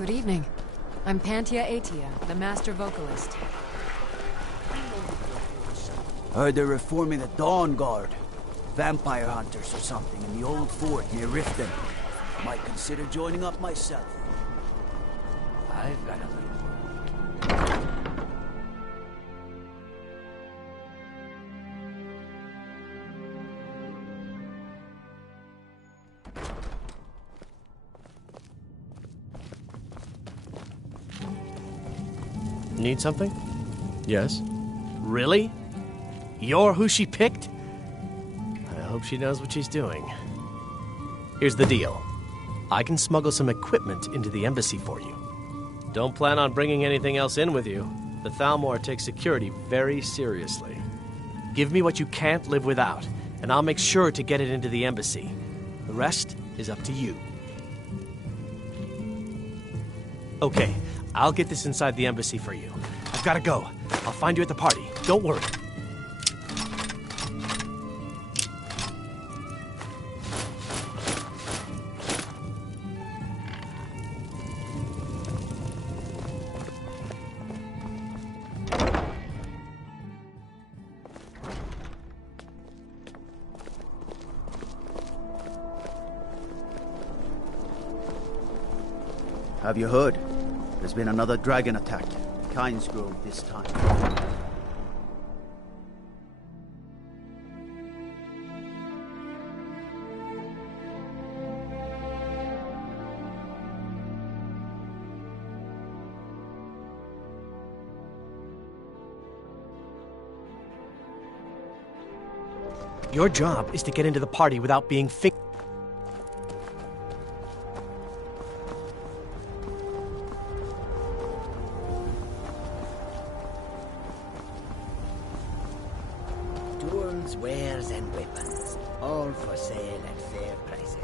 Good evening. I'm Pantia Atia, the master vocalist. Heard they're reforming the Dawn Guard. Vampire hunters or something in the old fort near Riften. Might consider joining up myself. I've got a little work. Need something? Yes. Really? You're who she picked? I hope she knows what she's doing. Here's the deal. I can smuggle some equipment into the embassy for you. Don't plan on bringing anything else in with you. The Thamor takes security very seriously. Give me what you can't live without, and I'll make sure to get it into the embassy. The rest is up to you. Okay, I'll get this inside the embassy for you. I've gotta go. I'll find you at the party. Don't worry. Have you heard? There's been another dragon attack. Kynes Grove this time. Your job is to get into the party without being Tools, wares, and weapons, all for sale at fair prices.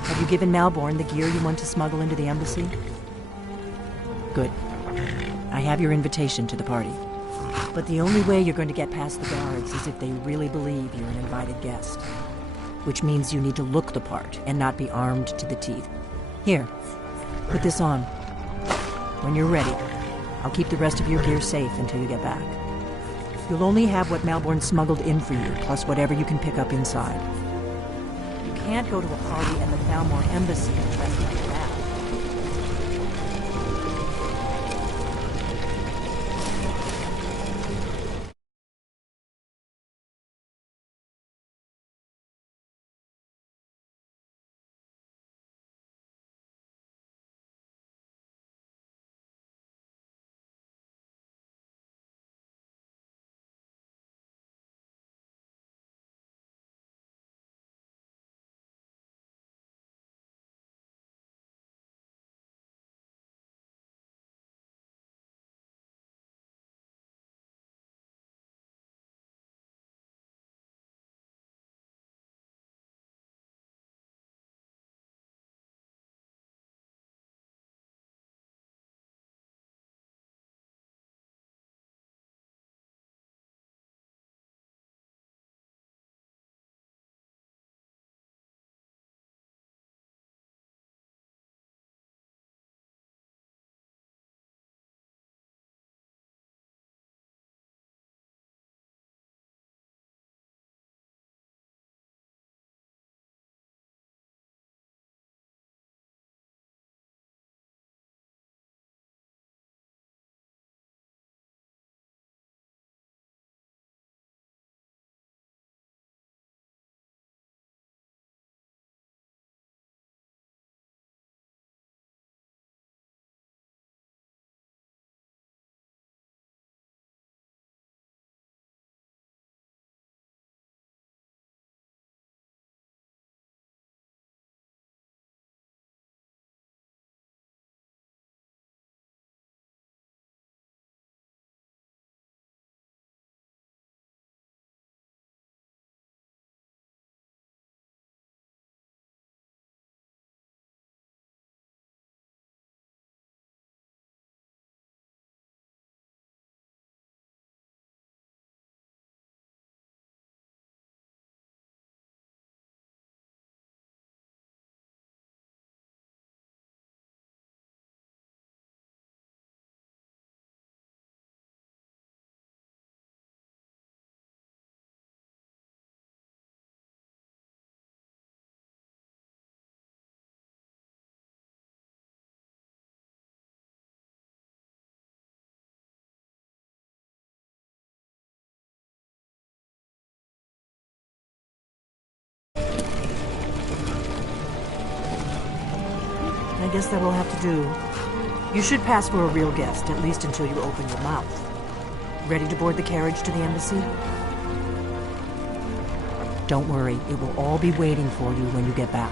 Have you given Malborn the gear you want to smuggle into the embassy? Good. I have your invitation to the party. But the only way you're going to get past the guards is if they really believe you're an invited guest. Which means you need to look the part and not be armed to the teeth. Here, put this on. When you're ready, I'll keep the rest of your gear safe until you get back. You'll only have what Malborn smuggled in for you, plus whatever you can pick up inside. You can't go to a party at the Thamor embassy dressed like that. I guess that will have to do. You should pass for a real guest, at least until you open your mouth. Ready to board the carriage to the embassy? Don't worry, it will all be waiting for you when you get back.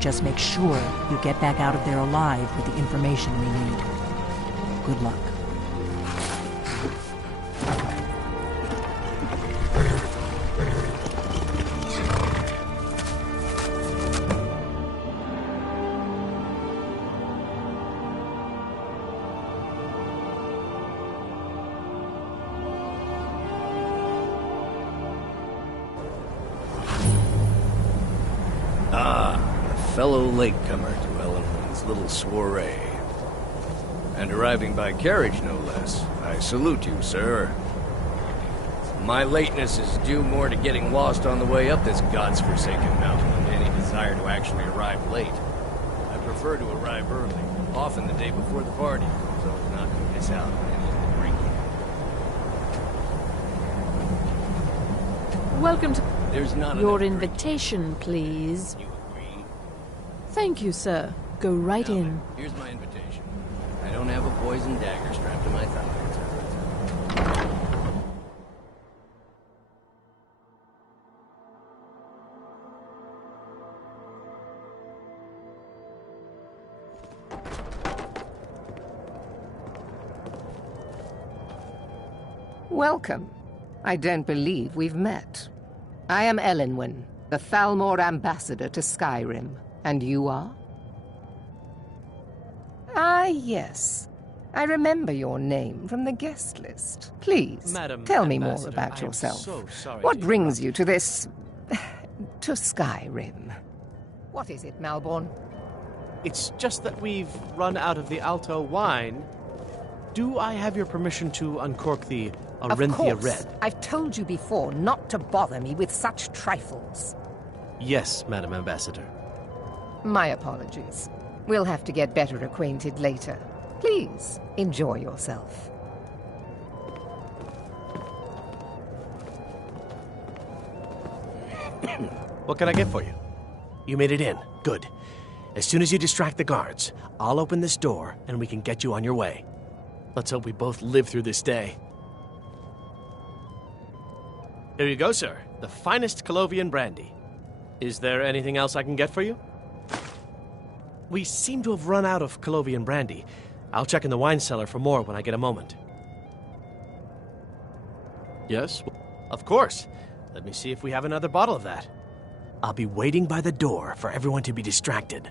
Just make sure you get back out of there alive with the information we need. Good luck. Fellow latecomer to Ellen's little soiree. And arriving by carriage, no less. I salute you, sir. My lateness is due more to getting lost on the way up this god's-forsaken mountain than any desire to actually arrive late. I prefer to arrive early, often the day before the party, so as not to miss out on any of the drinking. Welcome to There's not your enough invitation, please. drinking. You agree? Thank you, sir. Go right Now, in. here's my invitation. I don't have a poison dagger strapped to my thigh. Welcome. I don't believe we've met. I am Elenwen, the Thalmor ambassador to Skyrim. And you are? Ah, yes. I remember your name from the guest list. Please, Madam tell me more Ambassador, about I am yourself. so sorry What to brings interrupt. you to this... to Skyrim? What is it, Malborn? It's just that we've run out of the Alto wine. Do I have your permission to uncork the Of Arinthia course. Red? I've told you before not to bother me with such trifles. Yes, Madam Ambassador. My apologies. We'll have to get better acquainted later. Please, enjoy yourself. What can I get for you? You made it in. Good. As soon as you distract the guards, I'll open this door and we can get you on your way. Let's hope we both live through this day. Here you go, sir. The finest Colovian brandy. Is there anything else I can get for you? We seem to have run out of Colovian brandy. I'll check in the wine cellar for more when I get a moment. Yes? Of course. Let me see if we have another bottle of that. I'll be waiting by the door for everyone to be distracted.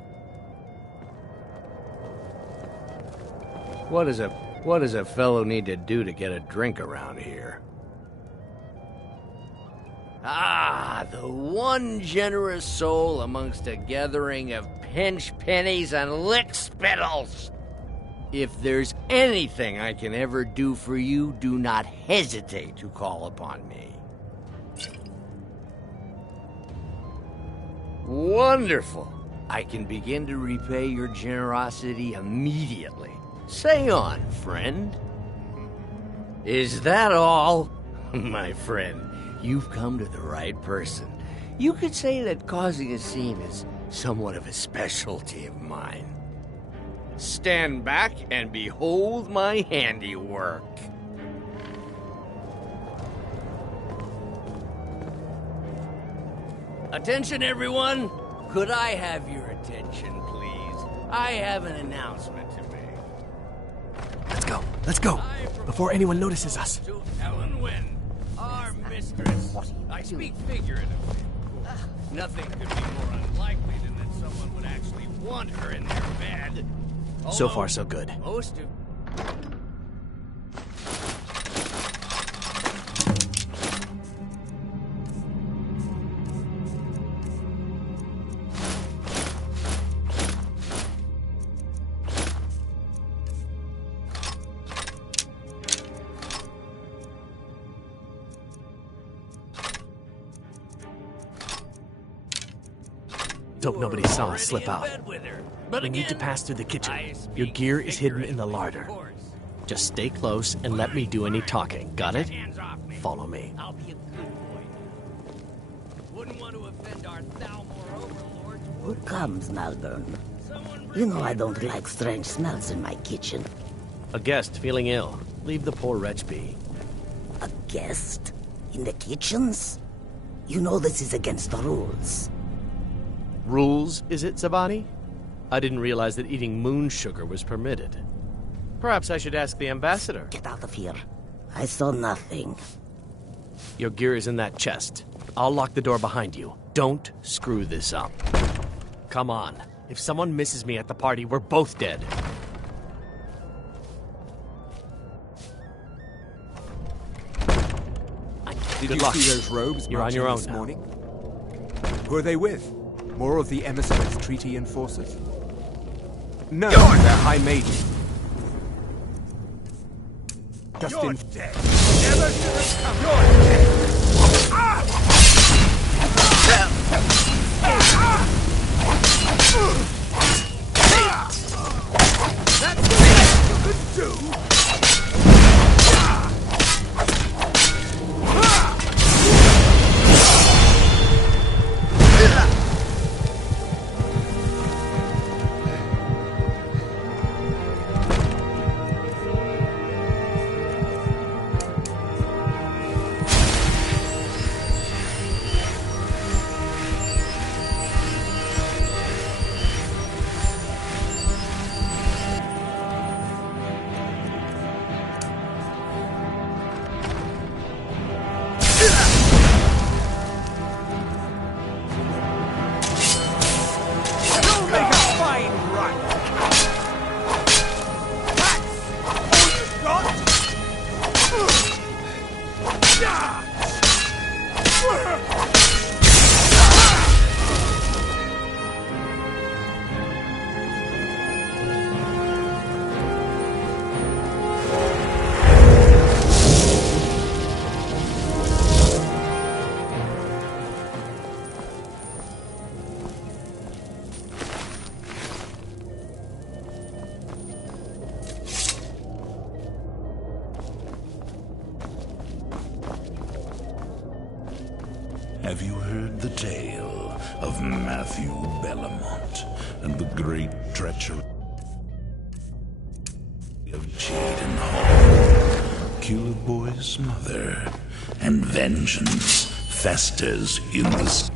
What does a fellow need to do to get a drink around here? Ah, the one generous soul amongst a gathering of pinch pennies and lick spittles. If there's anything I can ever do for you, do not hesitate to call upon me. Wonderful. I can begin to repay your generosity immediately. Say on, friend. Is that all? My friend, you've come to the right person. You could say that causing a scene is somewhat of a specialty of mine. Stand back and behold my handiwork. Attention, everyone! Could I have your attention, please? I have an announcement to make. Let's go, before anyone notices us. To Elenwen, our mistress. I speak figuratively. Nothing could be more unlikely than that someone would actually want her in their bed. So Although far, so good. Most of... Hope nobody saw us slip out. We need to pass through the kitchen. Your gear is hidden in the larder. Just stay close and let me do any talking. Got it? Follow me. I'll be a good boy. Wouldn't want to offend our Thalmor overlords. Who comes, Malborn? You know I don't like strange smells in my kitchen. A guest feeling ill. Leave the poor wretch be. A guest? In the kitchens? You know this is against the rules. Rules, is it, Zabani? I didn't realize that eating moon sugar was permitted. Perhaps I should ask the ambassador. Get out of here. I saw nothing. Your gear is in that chest. I'll lock the door behind you. Don't screw this up. Come on. If someone misses me at the party, we're both dead. Did you see those robes You're on marching your own this now. morning? Who are they with? More of the emissaries' treaty enforcers? No, they're high mages. Just in... Dead. Never should have come. You're dead. That's the best you could do. Have you heard the tale of Matthew Bellamont and the great treachery of Jaden Hall? Killer Boy's mother, and vengeance festers in the...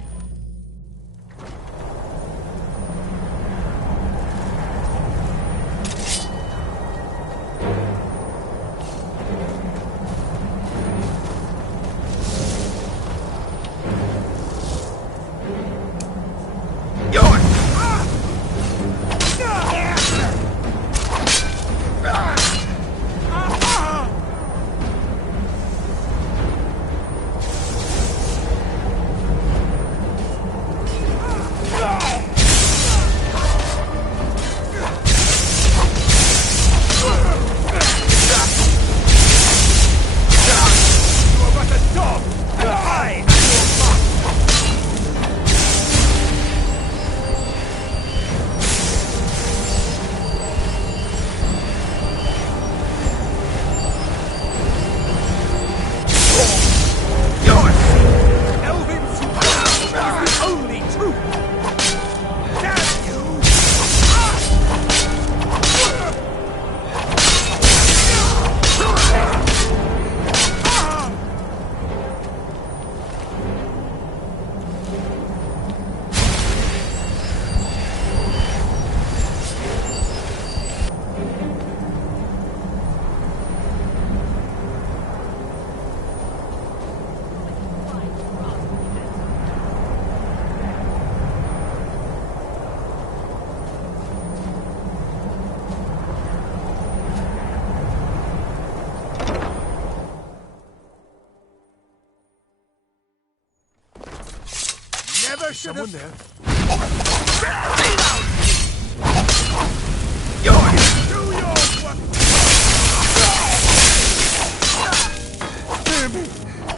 Someone there.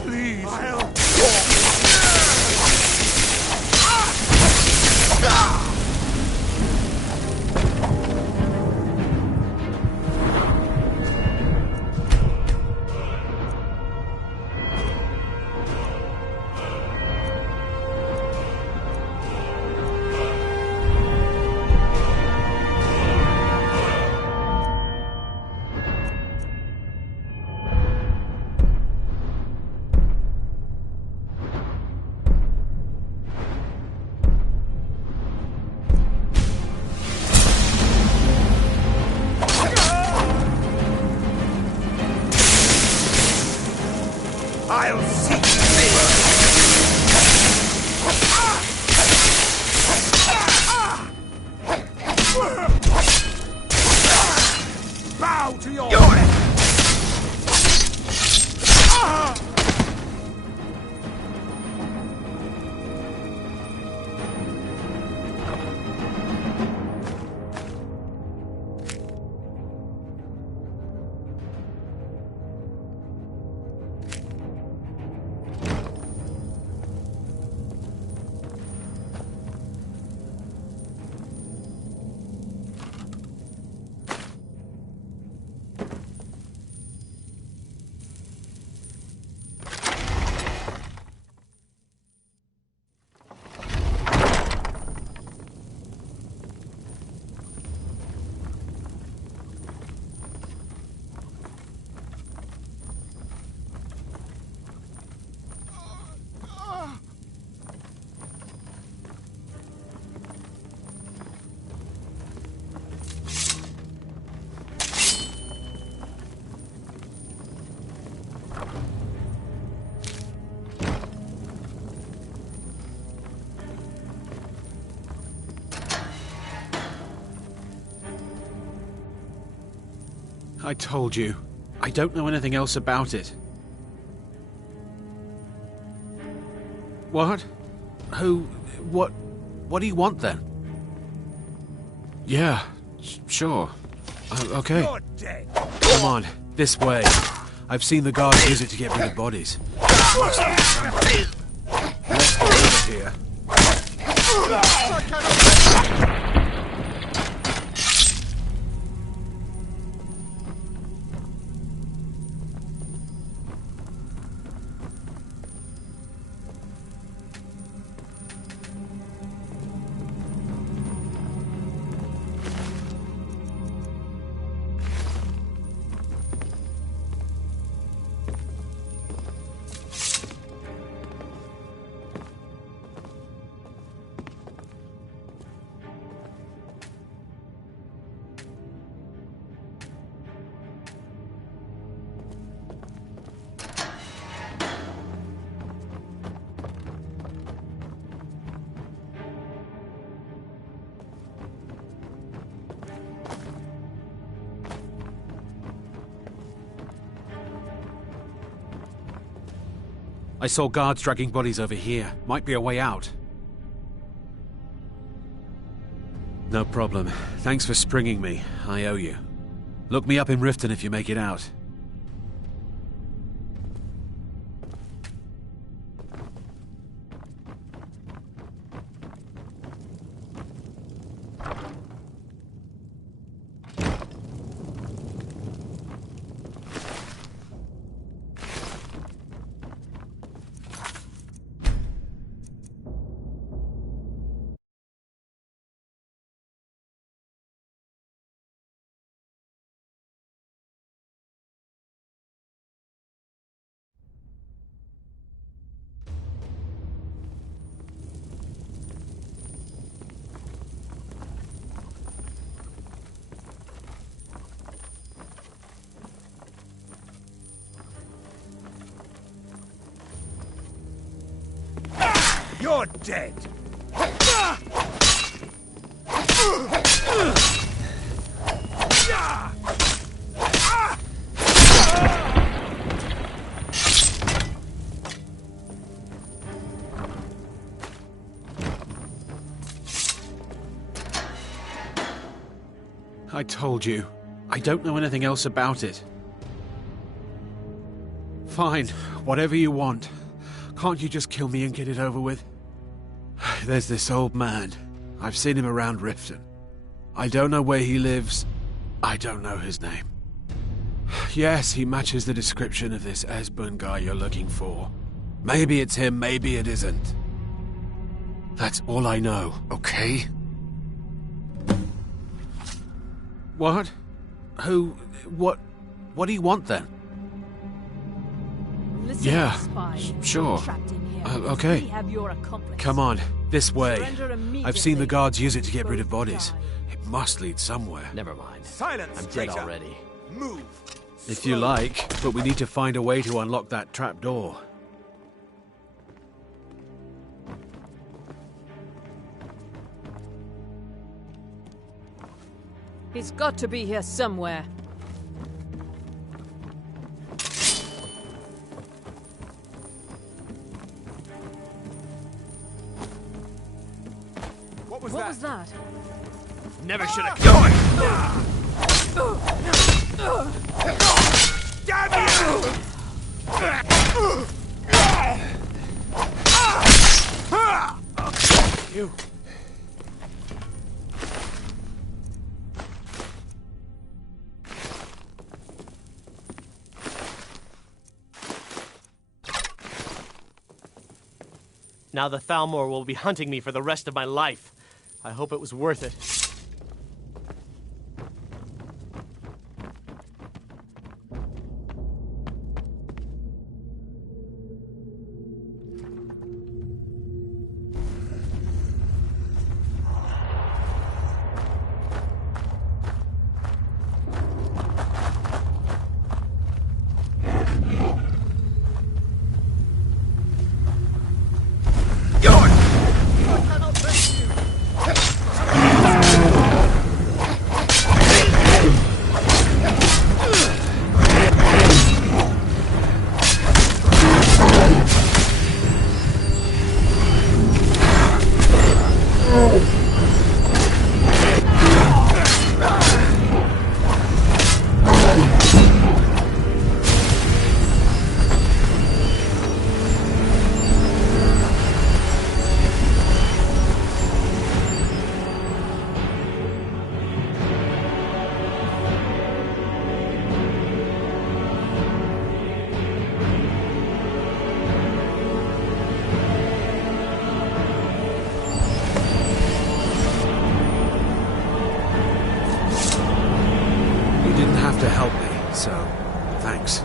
Please. Bow to your... I told you. I don't know anything else about it. What? Who? What do you want then? Yeah, sure. Okay. You're dead. Come on, this way. I've seen the guards use it to get rid of bodies. Let's go over here. I saw guards dragging bodies over here. Might be a way out. No problem. Thanks for springing me. I owe you. Look me up in Riften if you make it out. You're dead! I told you. I don't know anything else about it. Fine, whatever you want. Can't you just kill me and get it over with? There's this old man. I've seen him around Riften. I don't know where he lives. I don't know his name. Yes, he matches the description of this Esbern guy you're looking for. Maybe it's him, maybe it isn't. That's all I know, okay? What? Who? What do you want then? Listen, Yeah, spy. sure. Trapped in here. Okay. We have your accomplice. Come on, this way. Surrender I've seen the immediately. guards use it to get rid of Both bodies. die. It must lead somewhere. Never mind. Silence, I'm dead traitor. already. Move. If you like, but we need to find a way to unlock that trap door. He's got to be here somewhere. What was What that? was that? Never should have killed him! Damn you! You. Now the Thalmor will be hunting me for the rest of my life. I hope it was worth it. To help me, so thanks.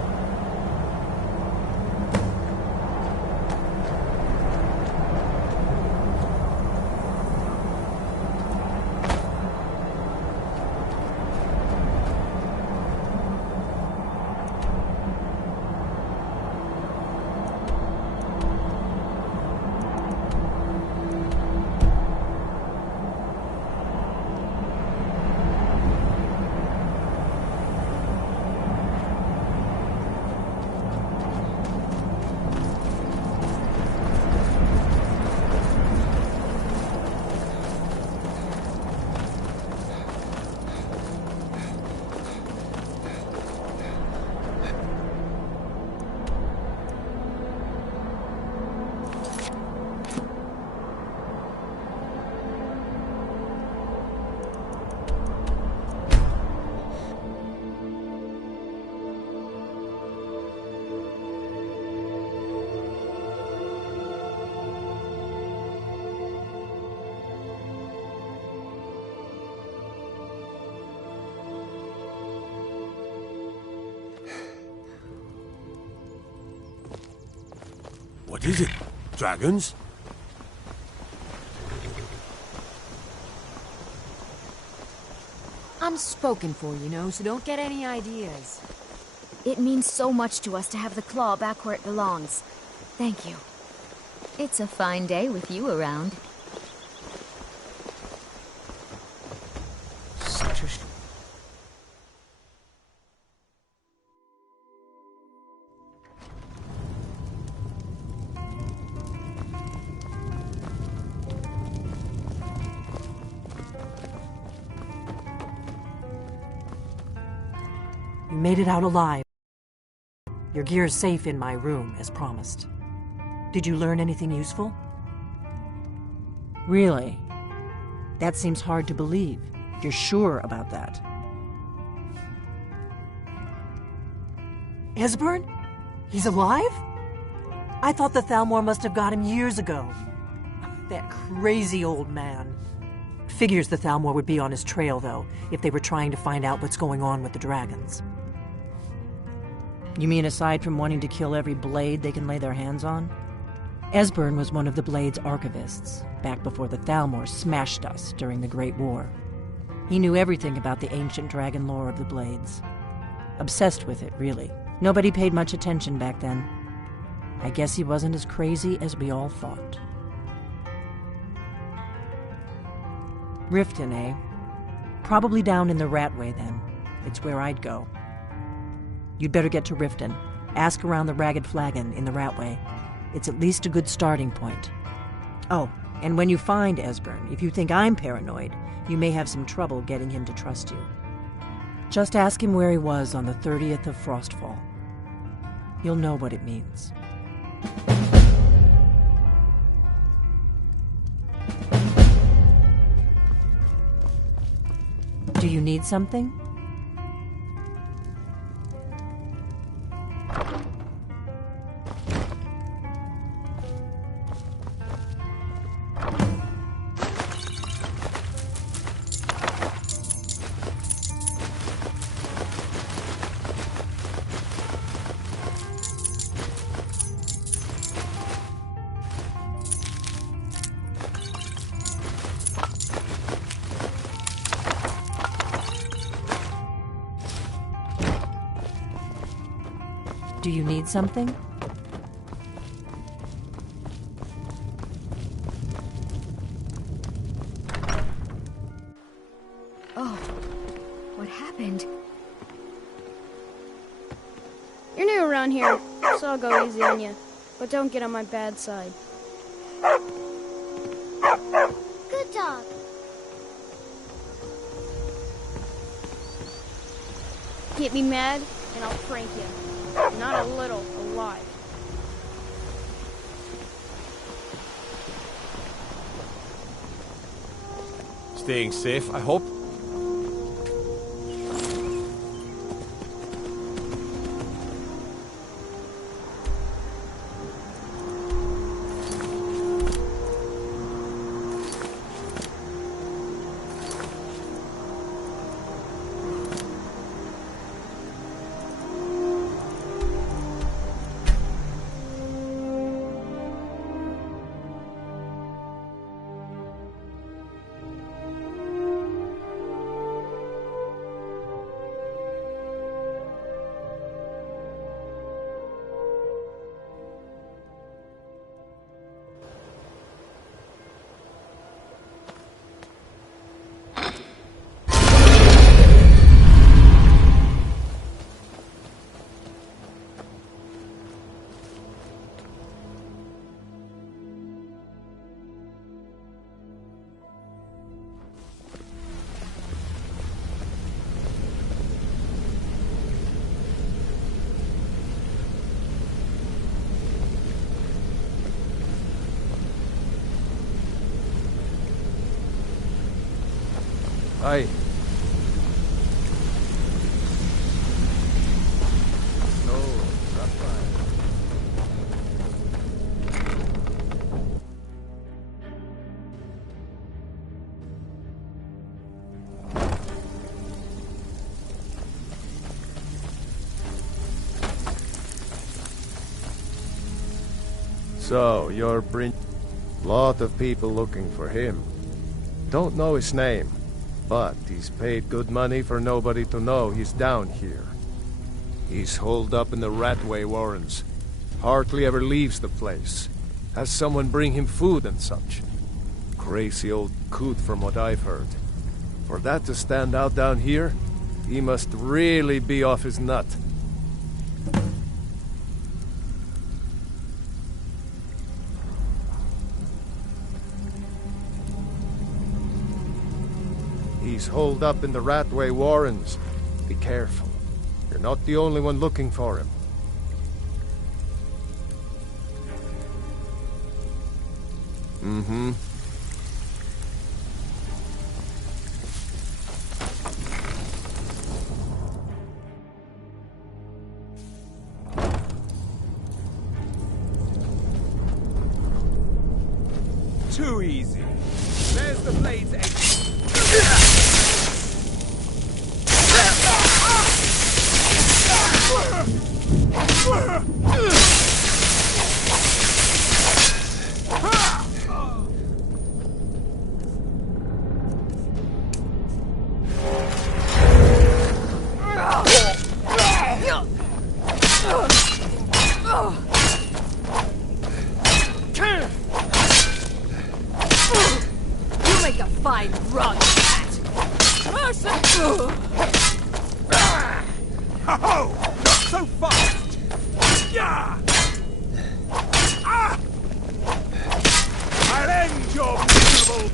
What is it? Dragons? I'm spoken for, you know, so don't get any ideas. It means so much to us to have the claw back where it belongs. Thank you. It's a fine day with you around. You made it out alive. Your gear's safe in my room, as promised. Did you learn anything useful? Really? That seems hard to believe. You're sure about that? Esbern? He's alive? I thought the Thalmor must have got him years ago. That crazy old man. Figures the Thalmor would be on his trail, though, if they were trying to find out what's going on with the dragons. You mean aside from wanting to kill every blade they can lay their hands on? Esbern was one of the Blade's archivists, back before the Thalmor smashed us during the Great War. He knew everything about the ancient dragon lore of the Blades. Obsessed with it, really. Nobody paid much attention back then. I guess he wasn't as crazy as we all thought. Riften, eh? Probably down in the Ratway, then. It's where I'd go. You'd better get to Riften. Ask around the Ragged Flagon in the Ratway. It's at least a good starting point. Oh, and when you find Esbern, if you think I'm paranoid, you may have some trouble getting him to trust you. Just ask him where he was on the 30th of Frostfall. You'll know what it means. Do you need something? Do you need something? Oh, what happened? You're new around here, so I'll go easy on you. But don't get on my bad side. Good dog. Get me mad, and I'll prank you. Not a little, a lot. Staying safe, I hope? Aye. No, not fine. So, you're lot of people looking for him. Don't know his name. But he's paid good money for nobody to know he's down here. He's holed up in the Ratway Warrens. Hardly ever leaves the place. Has someone bring him food and such. Crazy old coot from what I've heard. For that to stand out down here, he must really be off his nut. He's holed up in the Ratway Warrens. Be careful. You're not the only one looking for him. Mm-hmm. Too easy. There's the blade's edge. You make a fine rug, cat! mercy! Ho! Not so fast! Yeah! Ah! I'll end your miserable...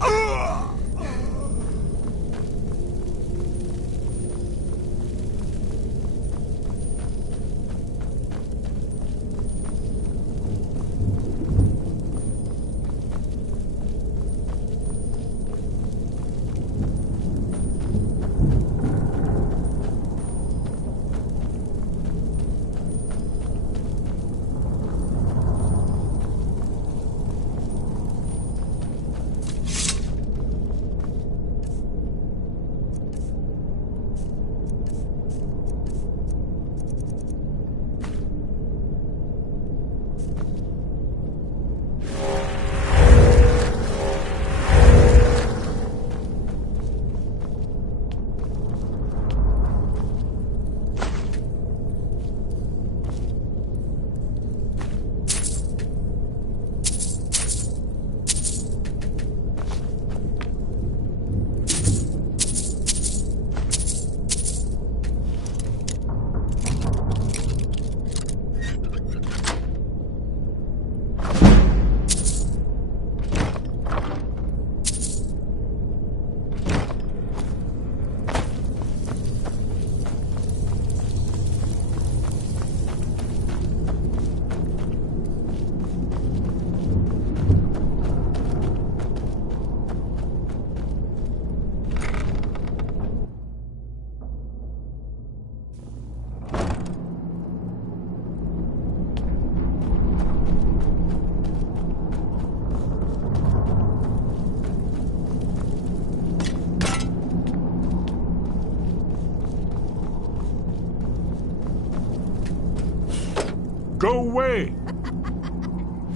Go away!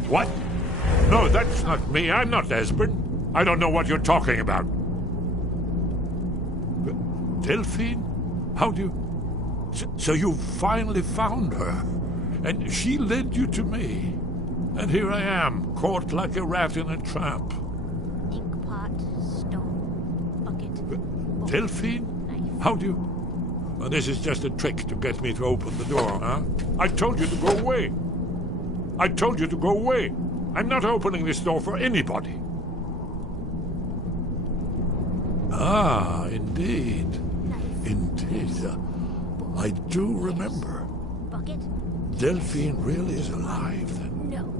What? No, that's not me. I'm not Esbern. I don't know what you're talking about. Delphine? How do you... So you finally found her. And she led you to me. And here I am, caught like a rat in a trap. Inkpot, stone, bucket, Delphine? How do you... Oh, this is just a trick to get me to open the door, huh? I told you to go away. I told you to go away. I'm not opening this door for anybody. Ah, indeed. Indeed. I do remember. bucket. Delphine really is alive, then? No.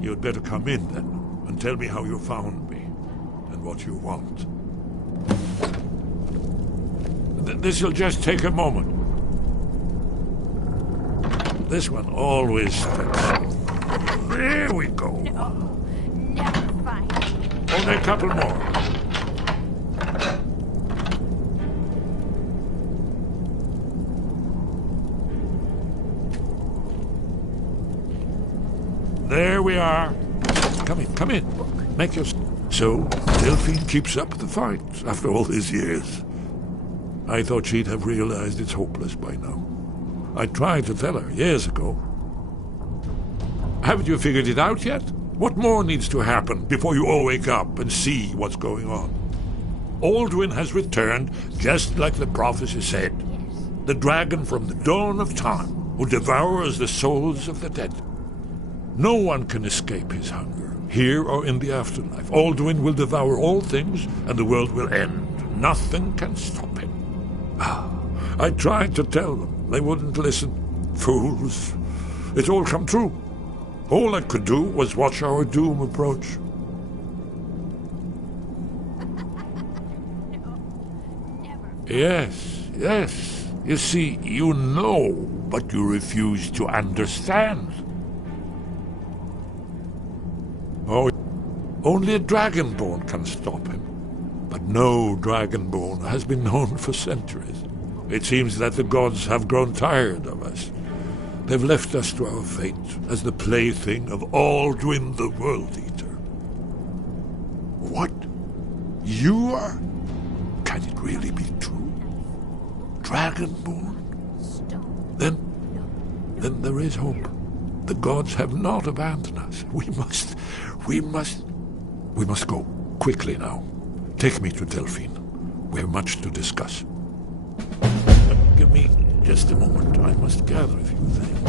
You'd better come in, then, and tell me how you found me, and what you want. This'll just take a moment. This one always sticks. There we go. No. Never find. Only a couple more. There we are. Come in, come in. Make your... So, Delphine keeps up the fight after all these years. I thought she'd have realized it's hopeless by now. I tried to tell her years ago. Haven't you figured it out yet? What more needs to happen before you all wake up and see what's going on? Alduin has returned, just like the prophecy said. The dragon from the dawn of time, who devours the souls of the dead. No one can escape his hunger, here or in the afterlife. Alduin will devour all things, and the world will end. Nothing can stop him. I tried to tell them. They wouldn't listen. Fools. It's all come true. All I could do was watch our doom approach. Yes, yes. You see, you know, but you refuse to understand. Oh, only a dragonborn can stop him. But no dragonborn has been known for centuries. It seems that the gods have grown tired of us. They've left us to our fate as the plaything of Alduin the World Eater. What? You are? Can it really be true? Dragonborn? Then there is hope. The gods have not abandoned us. We must go quickly now. Take me to Delphine. We have much to discuss. Give me just a moment. I must gather a few things.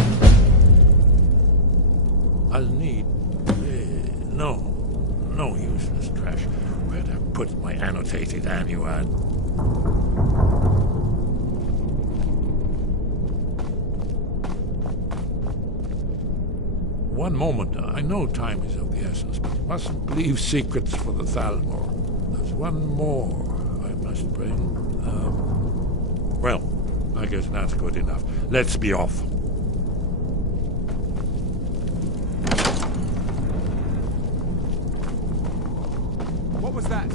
I'll need... no useless trash. Where'd I put my annotated annuad? One moment. I know time is of the essence, but mustn't leave secrets for the thamor. There's one more I must bring. Well, I guess that's good enough. Let's be off. What was that?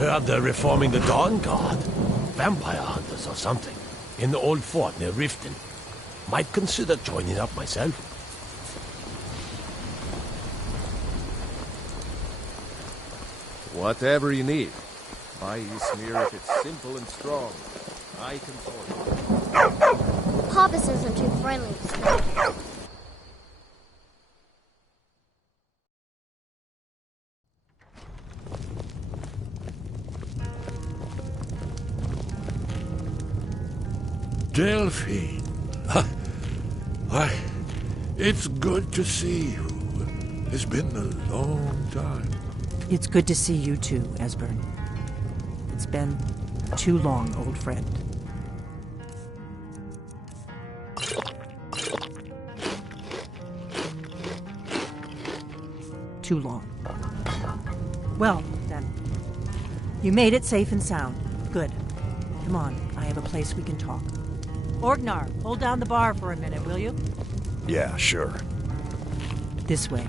Heard they're reforming the Dawn Guard. Vampire hunters or something. In the old fort near Riften. Might consider joining up myself. Whatever you need. My smear if it's simple and strong. I can sort it. Papa says I'm too friendly with strangers. Delphine. Why, it's good to see you. It's been a long time. It's good to see you too, Esbern. It's been too long, old friend. Too long. Well, then. You made it safe and sound. Good. Come on, I have a place we can talk. Orgnar, hold down the bar for a minute, will you? Yeah, sure. This way.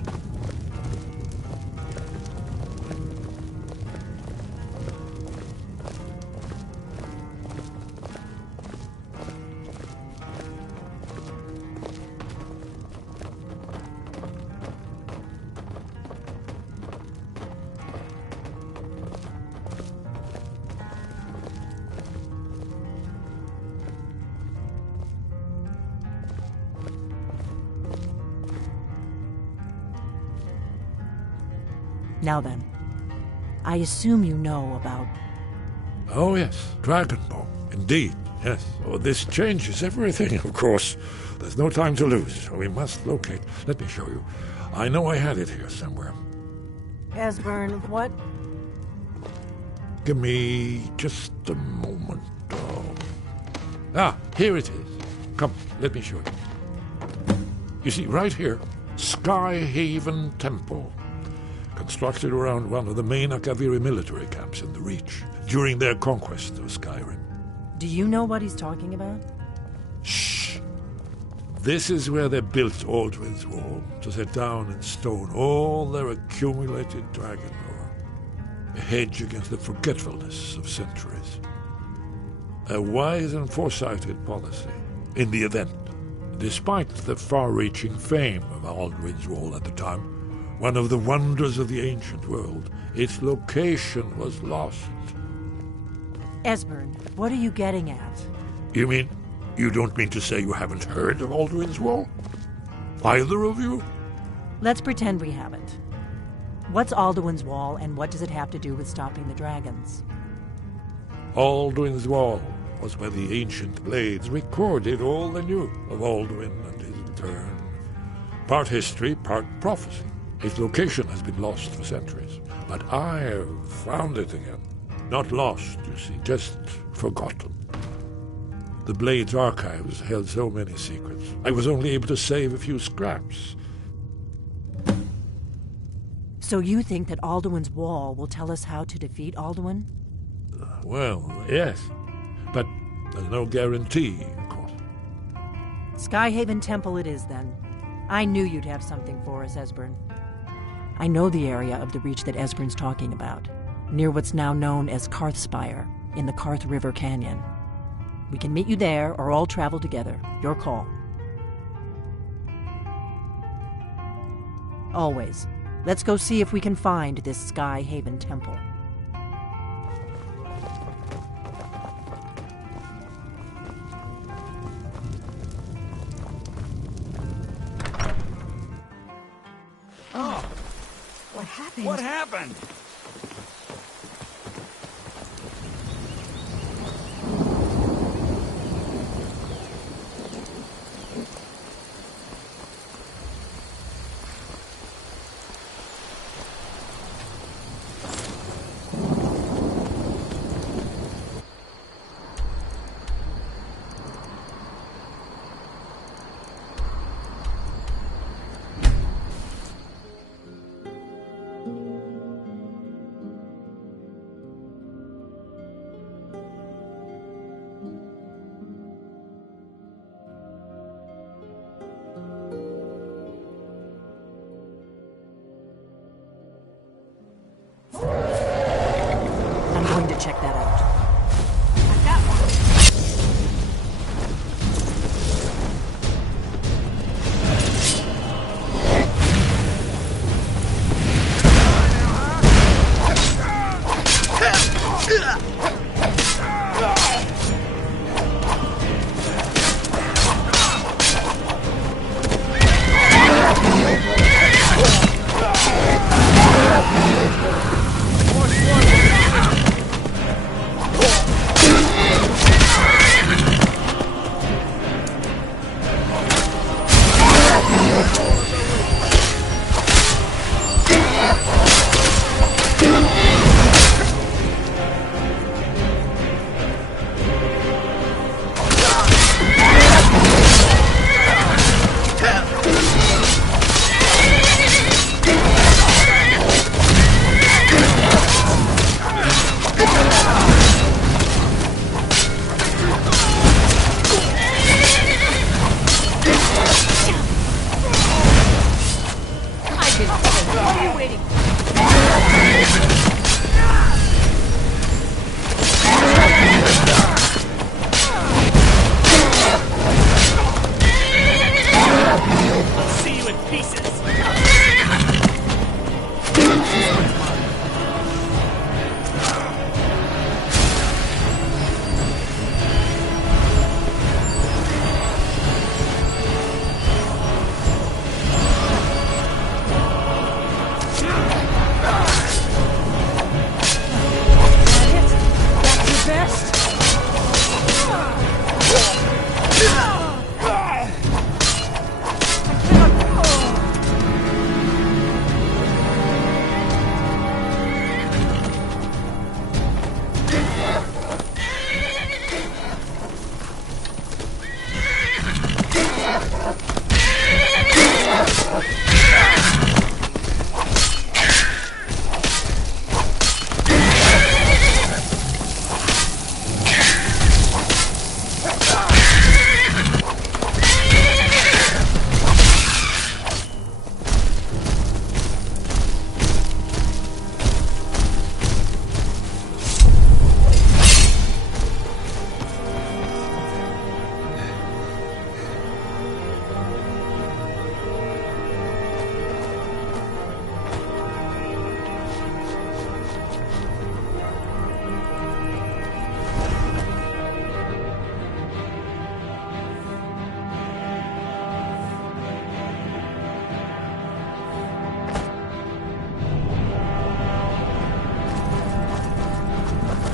Now then, I assume you know about... Oh yes, Dragonbone. Indeed, yes. Oh, this changes everything, of course. There's no time to lose. We must locate. Let me show you. I know I had it here somewhere. Esbern, what? Give me just a moment. Oh. Here it is. Come, let me show you. You see, right here, Skyhaven Temple. Constructed around one of the main Akaviri military camps in the Reach during their conquest of Skyrim. Do you know what he's talking about? Shh! This is where they built Aldrin's Wall, to set down in stone all their accumulated dragon lore. A hedge against the forgetfulness of centuries. A wise and foresighted policy in the event, despite the far-reaching fame of Aldrin's Wall at the time, one of the wonders of the ancient world, its location was lost. Esbern, what are you getting at? You mean, you don't mean to say you haven't heard of Aldrin's Wall? Either of you? Let's pretend we haven't. What's Alduin's Wall, and what does it have to do with stopping the dragons? Alduin's Wall was where the ancient blades recorded all they knew of Alduin and his return. Part history, part prophecy. Its location has been lost for centuries, but I have found it again. Not lost, you see, just forgotten. The Blade's archives held so many secrets. I was only able to save a few scraps. So you think that Alduin's Wall will tell us how to defeat Alduin? Well, yes, but there's no guarantee, of course. Skyhaven Temple it is, then. I knew you'd have something for us, Esbern. I know the area of the Reach that Esbern's talking about, near what's now known as Karthspire, in the Karth River Canyon. We can meet you there, or all travel together. Your call. Always. Let's go see if we can find this Skyhaven Temple. What happened?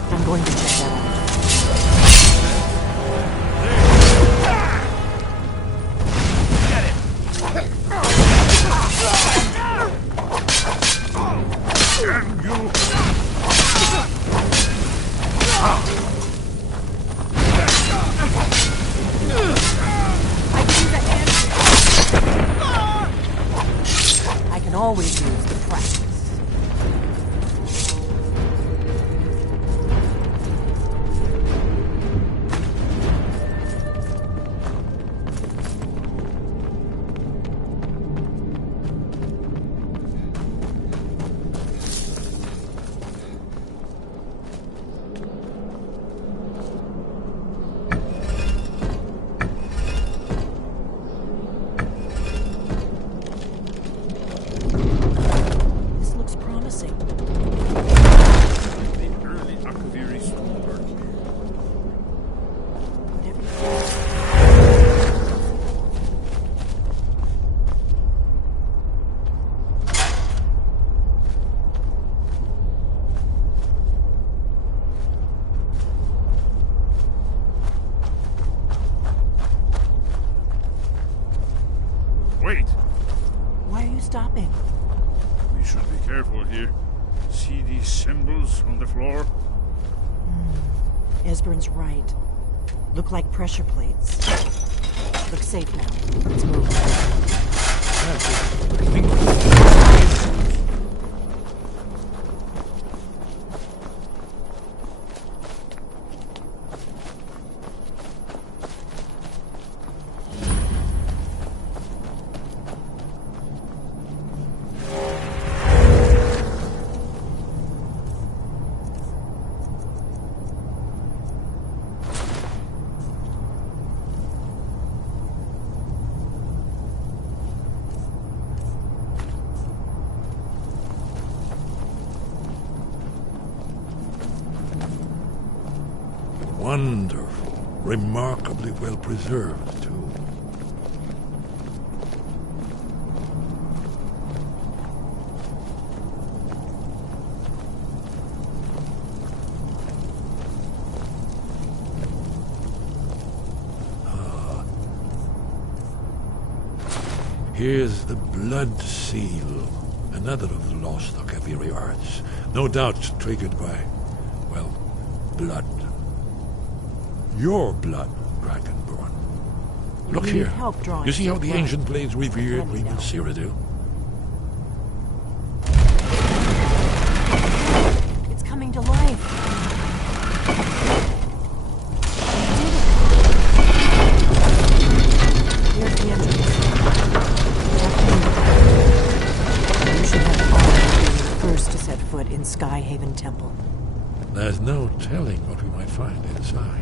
I'm going to check that out. I can always use the practice. Wait! Why are you stopping? We should be careful here. See these symbols on the floor? Esbern's right. Look like pressure plates. Look safe now. Let's move. Wonderful. Remarkably well preserved, too. Here's the Blood Seal, another of the lost Akaviri arts. No doubt triggered by, well, blood. Your blood, Dragonborn. Look We need here. help drawing You see how some the blood. ancient blades revered Let me Reman know. Cyrodiil? It's coming to life. Here's the entrance. You should have the honor of being the first to set foot in Skyhaven Temple. There's no telling what we might find inside.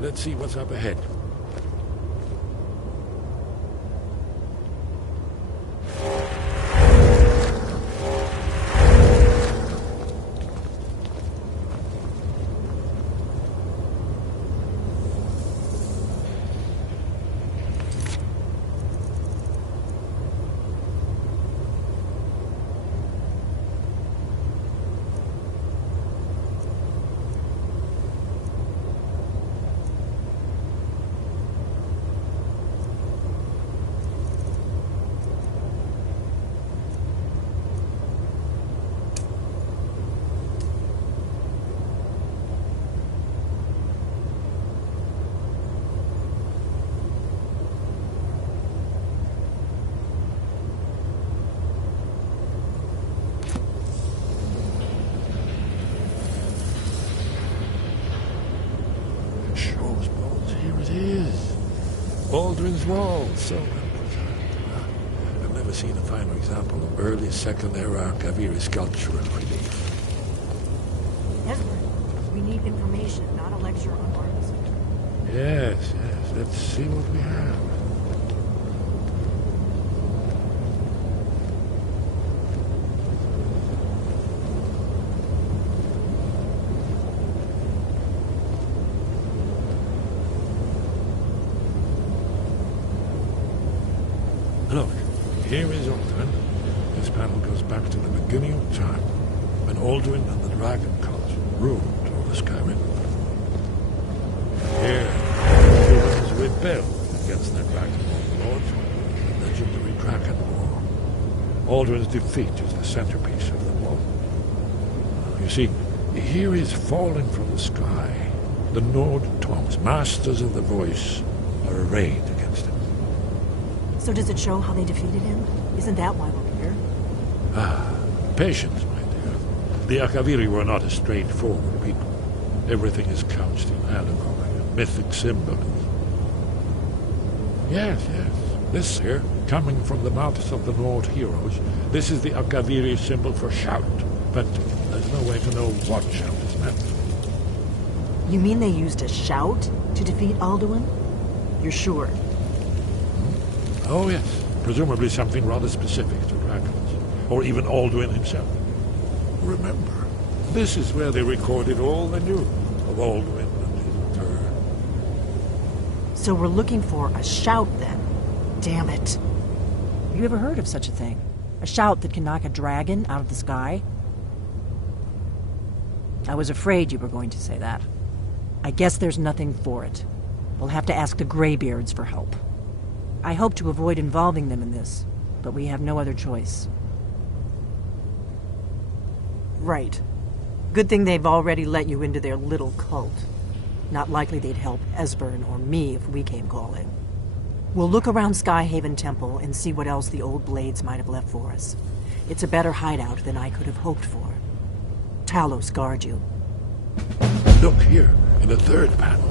Let's see what's up ahead. Aldrin's Wall, so I've never seen a finer example of early Second Era Kaviri sculpture and relief. Esbern, we need information, not a lecture on artists. Yes, let's see what we have. Look, here is Aldrin. This panel goes back to the beginning of time, when Aldrin and the Dragon Cult ruled over Skyrim. Here, humans rebelled against their Dragonborn lord, the legendary Dragon War. Aldrin's defeat is the centerpiece of the wall. You see, here is falling from the sky. The Nord Tongs, masters of the voice, are arrayed against him. So does it show how they defeated him? Isn't that why we're here? Ah, patience, my dear. The Akaviri were not a straightforward people. Everything is couched in allegory and mythic symbolism. Yes. This here, coming from the mouths of the Nord heroes, this is the Akaviri symbol for shout. But there's no way to know what shout is meant. You mean they used a shout to defeat Alduin? You're sure? Oh, yes. Presumably something rather specific to dragons, or even Alduin himself. Remember, this is where they recorded all they knew of Alduin and his return. So we're looking for a shout, then. Damn it. Have you ever heard of such a thing? A shout that can knock a dragon out of the sky? I was afraid you were going to say that. I guess there's nothing for it. We'll have to ask the Greybeards for help. I hope to avoid involving them in this, but we have no other choice. Right. Good thing they've already let you into their little cult. Not likely they'd help Esbern or me if we came calling. We'll look around Skyhaven Temple and see what else the old blades might have left for us. It's a better hideout than I could have hoped for. Talos guard you. Look here, in the third panel.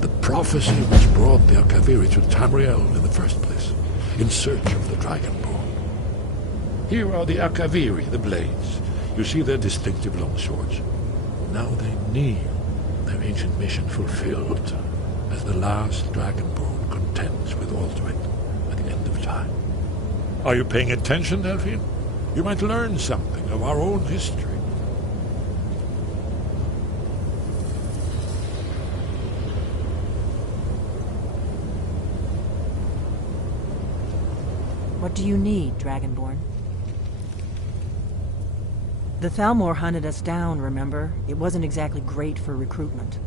The prophecy which brought the Akaviri to Tamriel in the first place, in search of the Dragonborn. Here are the Akaviri, the blades. You see their distinctive long swords. Now they kneel, their ancient mission fulfilled, as the last Dragonborn contends with Alduin at the end of time. Are you paying attention, Delphine? You might learn something of our own history. What do you need, Dragonborn? The Thalmor hunted us down, remember? It wasn't exactly great for recruitment.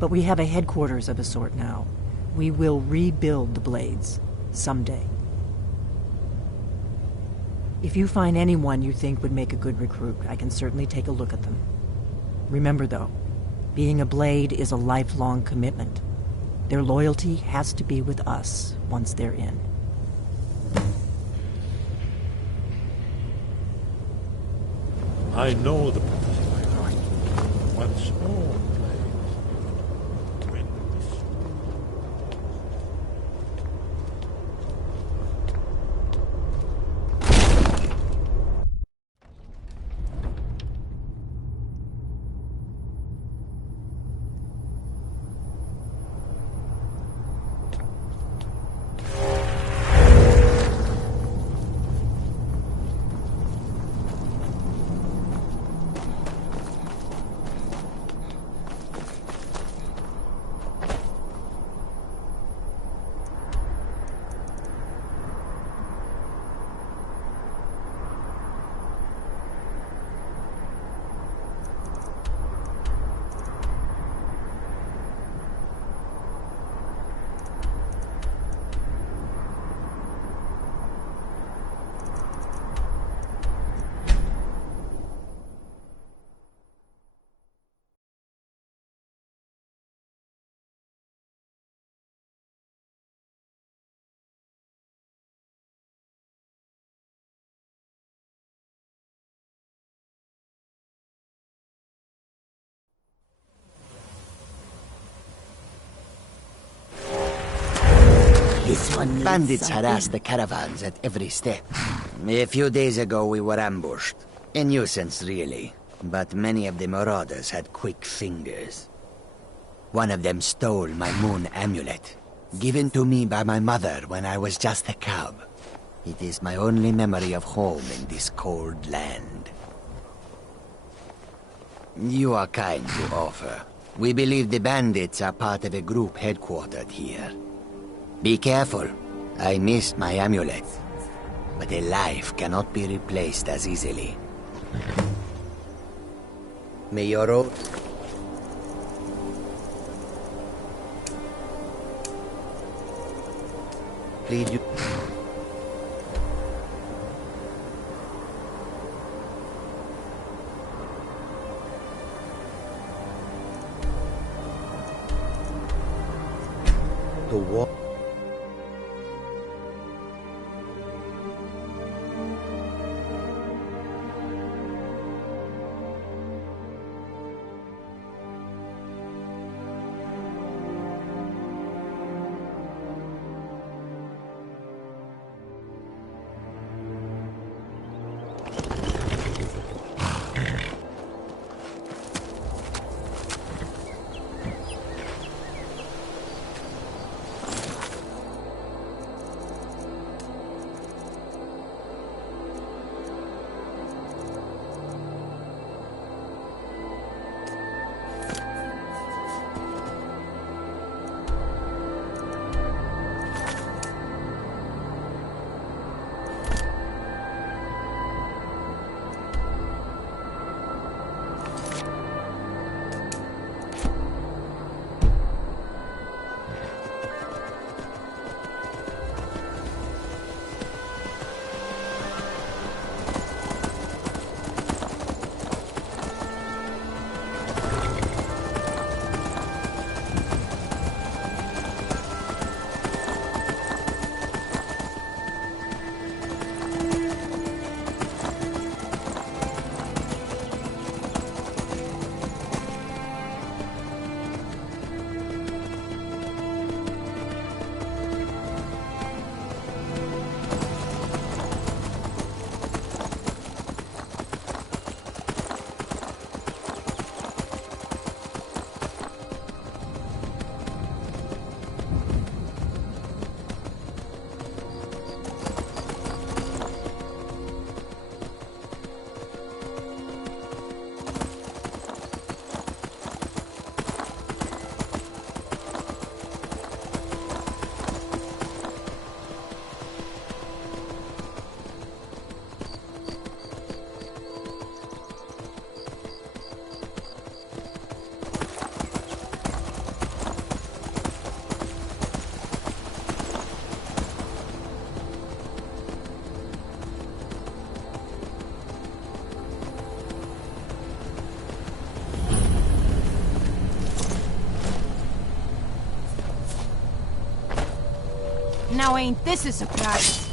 But we have a headquarters of a sort now. We will rebuild the Blades. Someday. If you find anyone you think would make a good recruit, I can certainly take a look at them. Remember, though, being a Blade is a lifelong commitment. Their loyalty has to be with us once they're in. I know the prophecy by heart. Once more, blades. One Bandits little harass something. the caravans at every step. A few days ago we were ambushed. A nuisance, really. But many of the marauders had quick fingers. One of them stole my moon amulet, given to me by my mother when I was just a cub. It is my only memory of home in this cold land. You are kind to offer. We believe the bandits are part of a group headquartered here. Be careful. I missed my amulet. But a life cannot be replaced as easily. May your road... Please you... To walk... Now ain't this a surprise?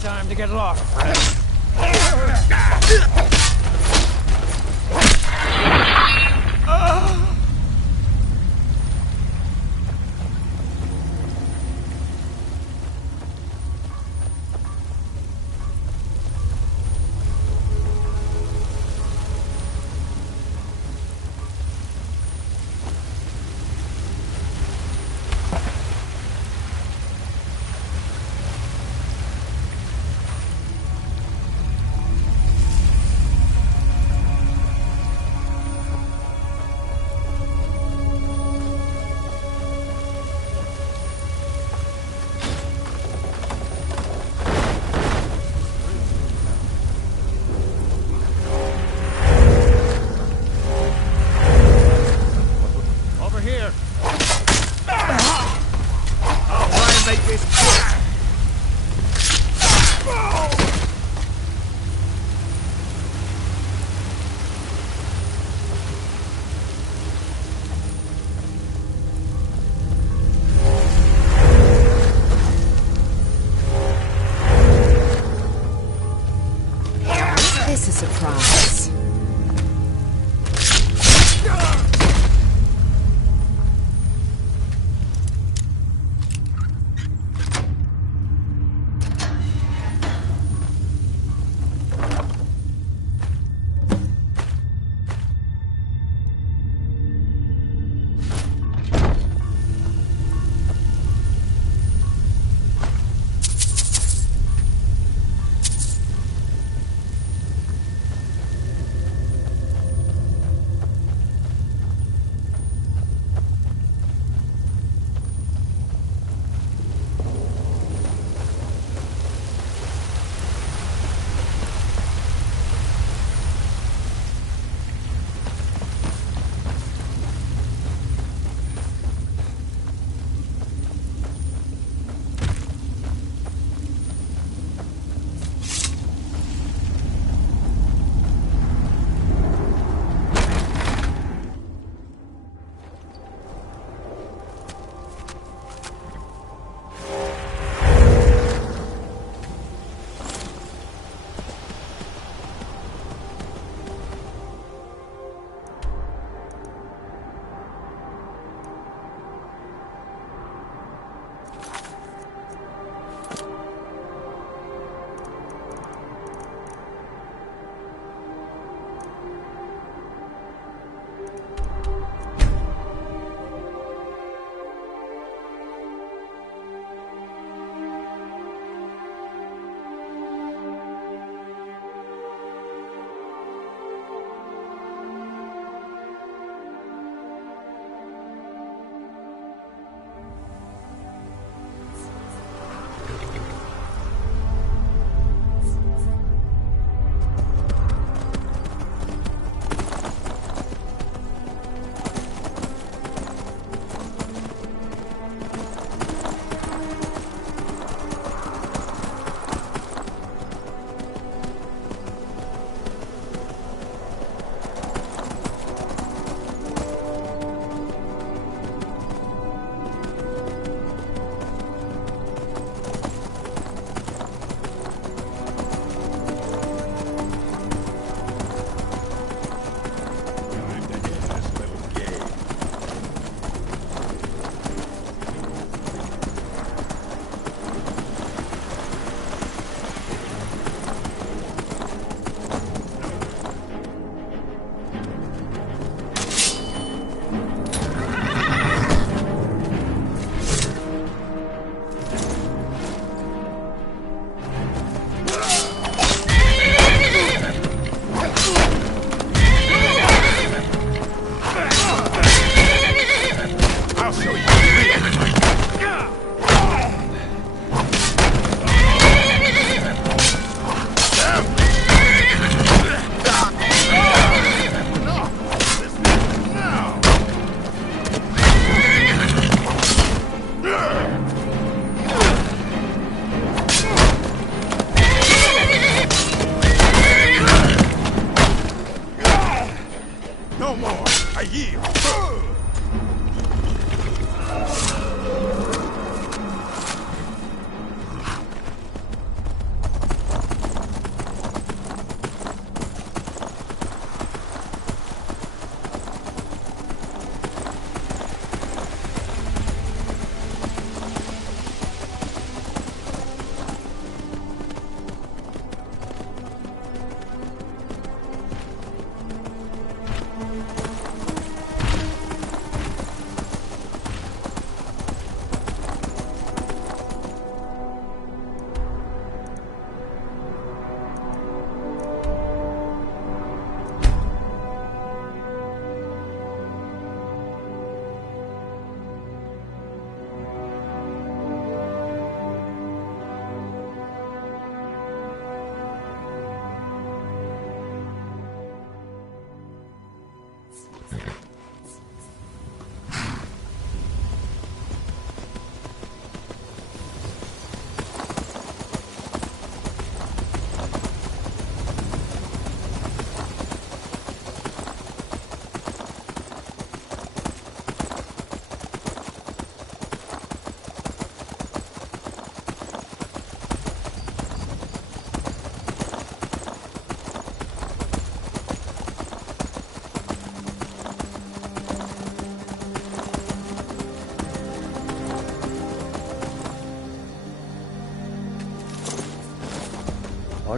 Time to get lost, friend. this a surprise?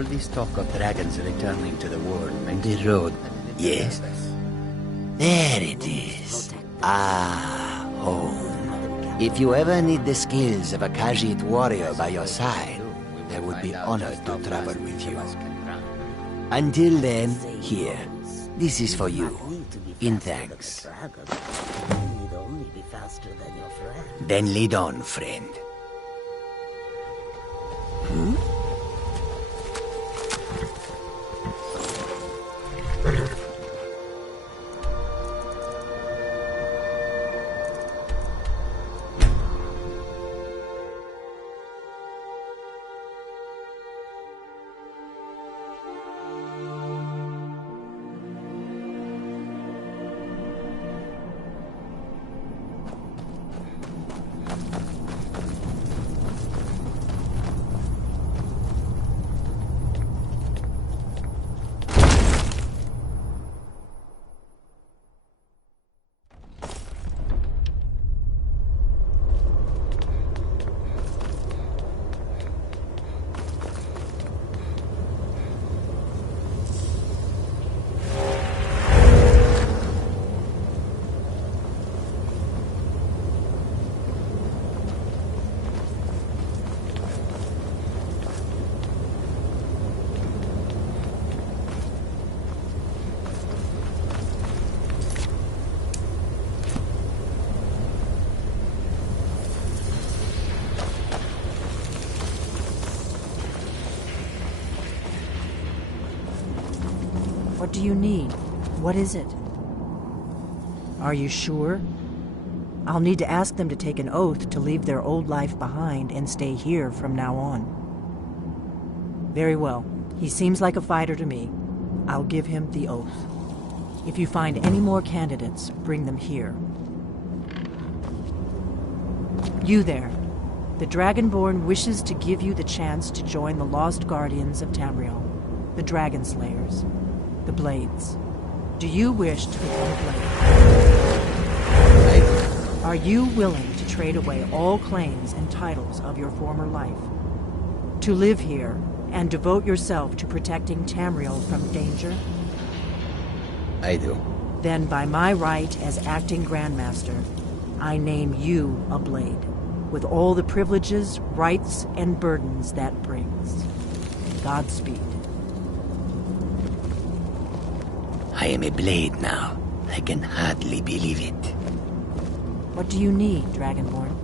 All this talk of dragons returning to the world and the road. Yes? There it is. Ah, home. If you ever need the skills of a Khajiit warrior by your side, I would be honored to travel with you. Until then, here. This is for you. In thanks. Then lead on, friend. What do you need? What is it? Are you sure? I'll need to ask them to take an oath to leave their old life behind and stay here from now on. Very well. He seems like a fighter to me. I'll give him the oath. If you find any more candidates, bring them here. You there. The Dragonborn wishes to give you the chance to join the Lost Guardians of Tamriel, the Dragon Slayers, the Blades. Do you wish to become a Blade? Are you willing to trade away all claims and titles of your former life? To live here and devote yourself to protecting Tamriel from danger? I do. Then by my right as acting Grandmaster, I name you a Blade, with all the privileges, rights, and burdens that brings. Godspeed. I am a Blade now. I can hardly believe it. What do you need, Dragonborn?